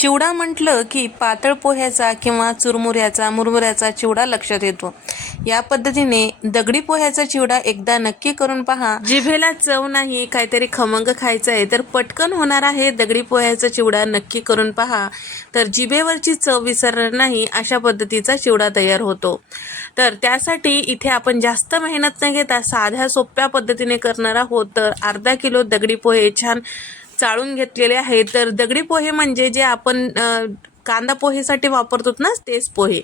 चिवडा म्हटलं की पातळ पोह्याचा किंवा मुरमुऱ्याचा चिवडा लक्षात येतो. या पद्धतीने दगडी पोह्याचा चिवडा एकदा नक्की करून पहा. जिभेला चव नाही, काहीतरी खमंग खायचं आहे तर पटकन होणार आहे दगडी पोह्याचा चिवडा नक्की करून पहा. तर जिभेवरची चव विसरणार नाही अशा पद्धतीचा चिवडा तयार होतो. तर त्यासाठी इथे आपण जास्त मेहनत न घेता साध्या सोप्या पद्धतीने करणार आहोत. तर अर्धा किलो दगडी पोहे छान चाळून घेतलेले आहे. तर दगडी पोहे म्हणजे जे आपण कांदा पोहेसाठी वापरतो ना, तेच पोहे.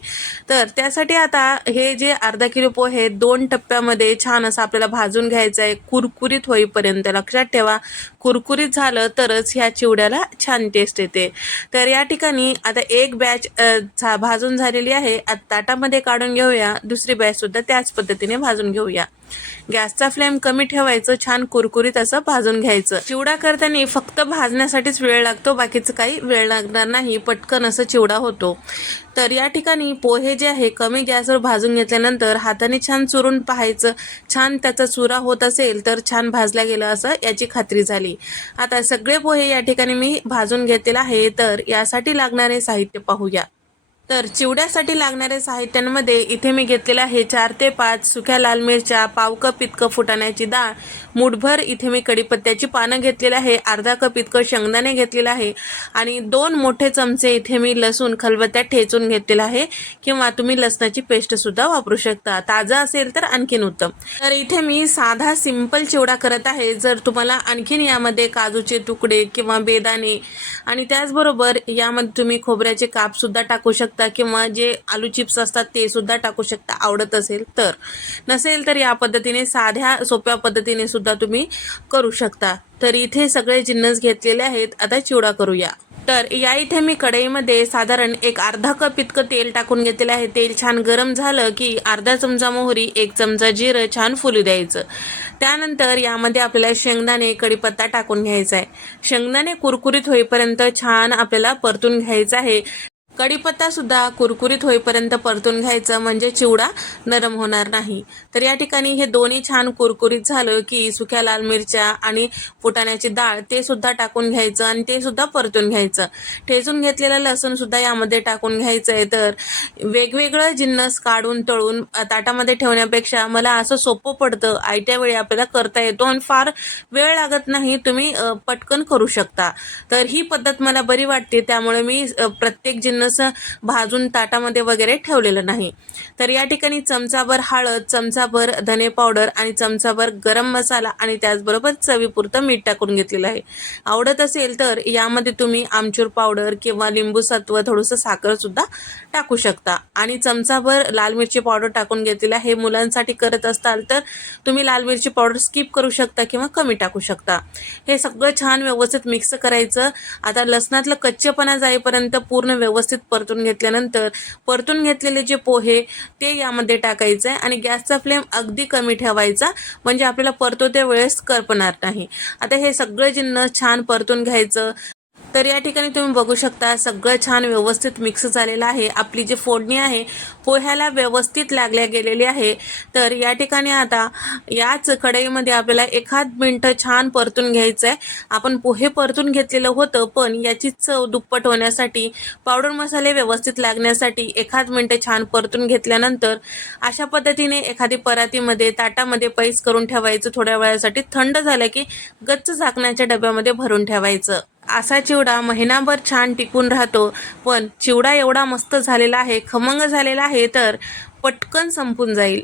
तर त्यासाठी आता हे जे अर्धा किलो पोहे 2 टप्प्यामध्ये छान असं आपल्याला भाजून घ्यायचं आहे, कुरकुरीत होईपर्यंत. लक्षात ठेवा, कुरकुरीत झालं तरच ह्या चिवड्याला छान टेस्ट येते. तर या ठिकाणी आता एक बॅच भाजून झालेली आहे. आता ताटामध्ये काढून घेऊया. दुसरी बॅच सुद्धा त्याच पद्धतीने भाजून घेऊया. गॅसचा फ्लेम कमी ठेवायचं, छान कुरकुरीत असं भाजून घ्यायचं. चिवडा करताना फक्त भाजण्यासाठीच वेळ लागतो, बाकीचं काही वेळ लागणार नाही, पटकन असं चिवडा होतो. तर या ठिकाणी पोहे जे आहे कमी गॅसवर भाजून घेतल्यानंतर हाताने छान चुरून पाहायचं. छान त्याचा चुरा होत असेल तर छान भाजला गेला असं याची खात्री झाली. आता सगळे पोहे या ठिकाणी मी भाजून घेतलेले आहे. तर यासाठी लागणारे साहित्य पाहूया. तर चिवड्यासाठी लागणाऱ्या साहित्यांमध्ये इथे मी घेतलेलं आहे 4 ते 5 सुक्या लाल मिरच्या, पाव कप इतकं फुटाण्याची डाळ, मुठभर इथे मी कढीपत्त्याची पानं घेतलेली आहे, अर्धा कप इतकं शेंगदाणे घेतलेलं आहे आणि 2 मोठे चमचे इथे मी लसूण खलबत्त्यात ठेचून घेतलेला आहे किंवा तुम्ही लसणाची पेस्ट सुद्धा वापरू शकता. ताजा असेल तर आणखीन उत्तम. तर इथे मी साधा सिंपल चिवडा करत आहे. जर तुम्हाला आणखीन यामध्ये काजूचे तुकडे किंवा बेदाणे आणि त्याचबरोबर यामध्ये तुम्ही खोबऱ्याचे काप सुद्धा टाकू शकता किंवा जे आलू चिप्स असतात ते सुद्धा टाकू शकता, आवडत असेल तर. नसेल तर या पद्धतीने साध्या सोप्या पद्धतीने सुद्धा तुम्ही करू शकता. तर इथे सगळे जिन्नस घेतलेले आहेत. आता चिवडा करूया. तर या इथे मी कढईमध्ये साधारण एक अर्धा कप इतकं तेल टाकून घेतलेलं आहे. तेल छान गरम झालं की अर्धा चमचा मोहरी, 1 चमचा जिरं छान फुलू द्यायचं. त्यानंतर यामध्ये आपल्याला शेंगदाणे, कढीपत्ता टाकून घ्यायचा आहे. शेंगदाणे कुरकुरीत होईपर्यंत छान आपल्याला परतून घ्यायचं आहे. कढीपत्ता सुद्धा कुरकुरीत होईपर्यंत परतून घ्यायचं, म्हणजे चिवडा नरम होणार नाही. तर या ठिकाणी हे दोन्ही छान कुरकुरीत झालं की सुक्या लाल मिरच्या आणि फुटाण्याची डाळ ते सुद्धा टाकून घ्यायचं आणि ते सुद्धा परतून घ्यायचं. ठेचून घेतलेलं लसूण सुद्धा यामध्ये टाकून घ्यायचं आहे. तर वेगवेगळं जिन्नस काढून तळून ताटामध्ये ठेवण्यापेक्षा मला असं सोपं पडतं, आयत्या वेळी आपल्याला करता येतो आणि फार वेळ लागत नाही, तुम्ही पटकन करू शकता. तर ही पद्धत मला बरी वाटते, त्यामुळे मी प्रत्येक जिन्नस भाजून ताटामध्ये वगैरे ठेवलेलं नाही. तर या ठिकाणी चमचाभर हळद, चमचाभर धने पावडर आणि चमचाभर गरम मसाला आणि त्याचबरोबर चवीपुरतं मीठ टाकून घेतलेलं आहे. आवडत असेल तर यामध्ये तुम्ही आमचूर पावडर किंवा लिंबू सत्व, थोडंसं साखर सुद्धा टाकू शकता आणि चमचाभर लाल मिरची पावडर टाकून घेतलेलं आहे. मुलांसाठी करत असाल तर तुम्ही लाल मिरची पावडर स्किप करू शकता किंवा कमी टाकू शकता. हे सगळं छान व्यवस्थित मिक्स करायचं. आता लसणातलं कच्चेपणा जाईपर्यंत पूर्ण व्यवस्थित परतून घेतल्यानंतर परतून घेतलेले जे पोहे ते यामध्ये टाकायचे आणि गॅसचा फ्लेम अगदी कमी ठेवायचा, म्हणजे आपल्याला परतवते वेळेस करपणार नाही. आता हे सगळं जिन्नस छान परतून घ्यायचं. तर या ठिकाणी तुम्ही बघू शकता सगळं छान व्यवस्थित मिक्स झालेलं आहे. आपली जी फोडणी आहे पोह्याला व्यवस्थित लागल्या गेलेली आहे. तर या ठिकाणी आता याच कढईमध्ये आपल्याला 1 मिनिट छान परतून घ्यायचं आहे. आपण पोहे परतून घेतलेलं होतं, पण याची चव दुप्पट होण्यासाठी, पावडर मसाले व्यवस्थित लागण्यासाठी 1 मिनिट छान परतून घेतल्यानंतर अशा पद्धतीने एखादी परातीमध्ये ताटामध्ये पैस करून ठेवायचं. थोड्या वेळासाठी थंड झालं की गच्च झाकण्याच्या डब्यामध्ये भरून ठेवायचं. असा चिवडा महिनाभर छान टिकून राहतो. पण चिवडा एवढा मस्त झालेला आहे, खमंग झालेला आहे, तर पटकन संपून जाईल.